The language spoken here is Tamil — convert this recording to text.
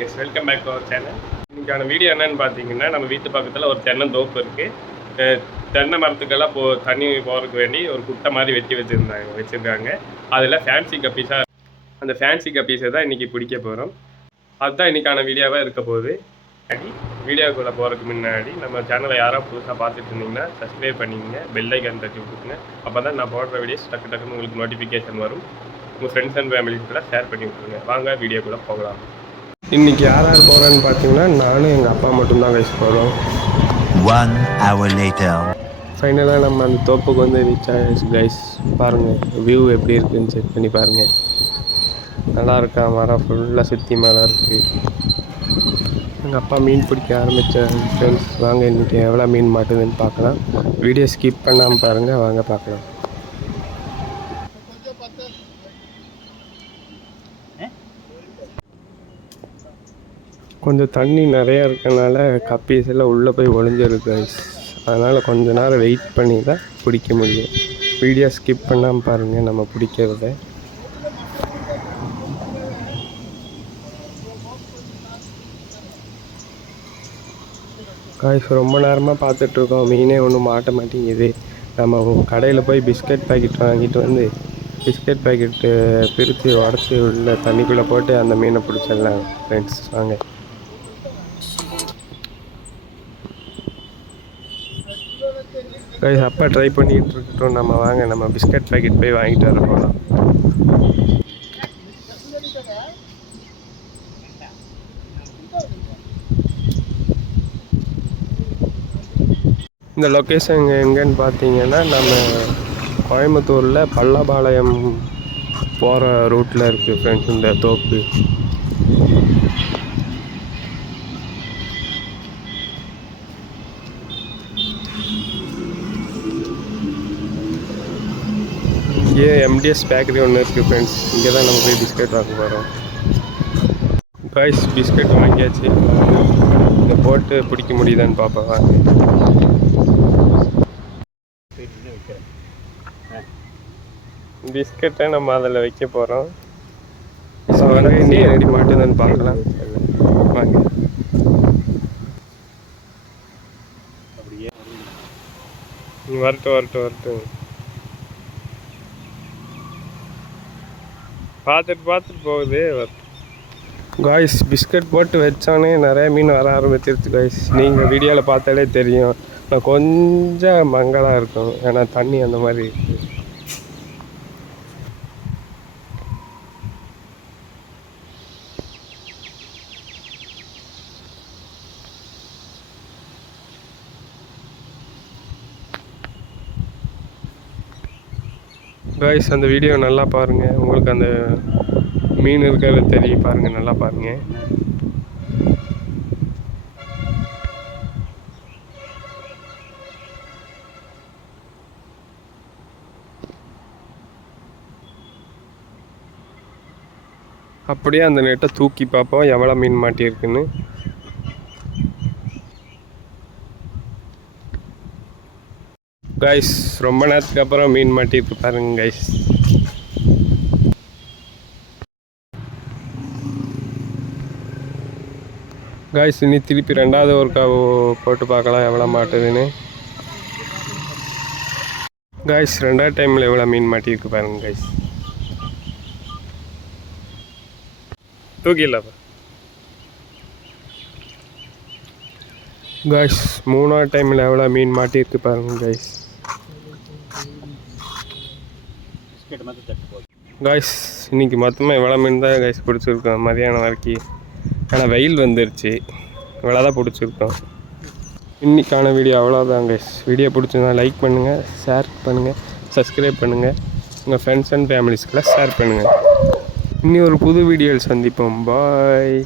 Guys, welcome back to our channel. இன்றைக்கான வீடியோ என்னென்னு பார்த்தீங்கன்னா, நம்ம வீட்டு பக்கத்தில் ஒரு தென்னந்தோப்பு இருக்குது. தென்னை மரத்துக்கெல்லாம் தண்ணி போகிறதுக்கு வேண்டி ஒரு குட்டை மாதிரி வச்சுருக்காங்க. அதில் ஃபேன்சி கப்பீஸாக, அந்த ஃபேன்சி கப்பீஸை தான் இன்றைக்கி பிடிக்க போகிறோம். அதுதான் இன்றைக்கான வீடியோவாக இருக்க போகுது. வீடியோக்குள்ளே போகிறதுக்கு முன்னாடி நம்ம சேனலை யாராவது புதுசாக பார்த்துட்டு இருந்தீங்கன்னா சப்ஸ்கிரைப் பண்ணிக்கங்க, பெல் ஐக்கான் தட்டி விட்டுருங்க. அப்போ தான் நான் போடுற வீடியோஸ் டக்குன்னு உங்களுக்கு நோட்டிஃபிகேஷன் வரும். உங்கள் ஃப்ரெண்ட்ஸ் அண்ட் ஃபேமிலிஸ் கூட ஷேர் பண்ணி விட்டுருங்க. வாங்க வீடியோக்குள்ளே போகலாம். இன்றைக்கி யார் யார் போகிறேன்னு பார்த்தீங்கன்னா, நானும் எங்கள் அப்பா மட்டும்தான் கைஸ் போகிறோம். 1 hour later. ஃபைனலாக நம்ம அந்த தோப்புக்கு வந்து ரீச் ஆகிடுச்சு கைஸ். பாருங்கள் வியூ எப்படி இருக்குதுன்னு செக் பண்ணி பாருங்கள். நல்லா இருக்கா? மரம் ஃபுல்லாக சுற்றி மரம் இருக்குது. எங்கள் அப்பா மீன் பிடிக்க ஆரம்பித்த ஃப்ரெண்ட்ஸ், வாங்க இன்றைக்கி எவ்வளோ மீன் மாட்டுதுன்னு பார்க்கலாம். வீடியோ ஸ்கிப் பண்ணாமல் பாருங்கள், வாங்க பார்க்கலாம். கொஞ்சம் தண்ணி நிறையா இருக்கனால கப்பீஸ் எல்லாம் உள்ளே போய் ஒளிஞ்சிருக்கு கைஸ். அதனால் கொஞ்ச நேரம் வெயிட் பண்ணி தான் பிடிக்க முடியும். வீடியோ ஸ்கிப் பண்ணாமல் பாருங்கள் நம்ம பிடிக்கிறத. கைஸ் ரொம்ப நேரமாக பார்த்துட்ருக்கோம், மீனே ஒன்றும் மாட்ட மாட்டேங்குது. நம்ம கடையில் போய் பிஸ்கட் பாக்கெட் வாங்கிட்டு வந்து பிஸ்கட் பாக்கெட்டு பிரித்து உடச்சி உள்ள தண்ணிக்குள்ளே போட்டு அந்த மீனை பிடிச்சிடலாம் ஃப்ரெண்ட்ஸ். வாங்க. கைஸ் அப்பா ட்ரை பண்ணிகிட்டு இருக்கட்டும், நம்ம வாங்க நம்ம பிஸ்கட் பாக்கெட் போய் வாங்கிட்டு வர போகலாம். இந்த லொக்கேஷன் எங்கேன்னு பார்த்தீங்கன்னா, நம்ம கோயம்புத்தூரில் பல்லபாளையம் போகிற ரூட்டில் இருக்குது ஃப்ரெண்ட்ஸ் இந்த தோப்பு. இங்கே எம்டிஎஸ் பேக்கரி ஒன்று இருக்குது ஃப்ரெண்ட்ஸ். இங்கே தான் நம்ம போய் பிஸ்கட் வாங்க போகிறோம். கைஸ் பிஸ்கட் வாங்கியாச்சு. இதை போட்டு பிடிக்க முடியுதான்னு பார்ப்பேன். பிஸ்கட்டை நம்ம அதில் வைக்க போகிறோம். ஸோ வந்து இன்னும் ரெடி மாட்டுதான்னு பார்க்கலாம். வாங்க. வரட்டும் பார்த்துட்டு போகுது. காய்ஸ் பிஸ்கட் போட்டு வச்சோன்னே நிறைய மீன் வர ஆரம்பிச்சிருச்சு காய்ஸ். நீங்கள் வீடியோவில் பார்த்தாலே தெரியும். நான் கொஞ்சம் மங்கலாக இருக்கும், ஏன்னா தண்ணி அந்த மாதிரி இருக்குது. காய்ஸ் அந்த வீடியோ நல்லா பாருங்கள், உங்களுக்கு அந்த மீன் இருக்கிறது தெரியும். பாருங்கள், நல்லா பாருங்கள். அப்படியே அந்த நெட்டை தூக்கி பார்ப்போம் எவ்வளோ மீன் மாட்டியிருக்குன்னு. கைஸ் ரொம்ப நேரத்துக்கு அப்புறம் மீன் மாட்டிருக்கு பாருங்க கைஸ். கைஸ் இனி திருப்பி ரெண்டாவது ஒருக்கா போட்டு பார்க்கலாம் எவ்வளோ மாட்டுதுன்னு. கைஸ் ரெண்டாவது டைமில் எவ்வளோ மீன் மாட்டிருக்கு பாருங்க கைஸ். தூக்கிடலாம் கைஸ். மூணாவது டைமில் எவ்வளோ மீன் மாட்டிருக்கு பாருங்க கைஸ். காய்ஸ் இன்றைக்கி மொத்தமாக எவ்வளோ மீன் தான் கைஸ் பிடிச்சிருக்கோம் மதியானம் வரைக்கும். ஆனால் வெயில் வந்துருச்சு, இவ்வளோ தான் பிடிச்சிருக்கோம். இன்றைக்கான வீடியோ அவ்வளோதான் கைஸ். வீடியோ பிடிச்சிருந்தா லைக் பண்ணுங்கள், ஷேர் பண்ணுங்கள், சப்ஸ்கிரைப் பண்ணுங்கள், உங்கள் ஃப்ரெண்ட்ஸ் அண்ட் ஃபேமிலிஸ்க்கெல்லாம் ஷேர் பண்ணுங்கள். இன்னும் ஒரு புது வீடியோவில் சந்திப்போம். பாய்.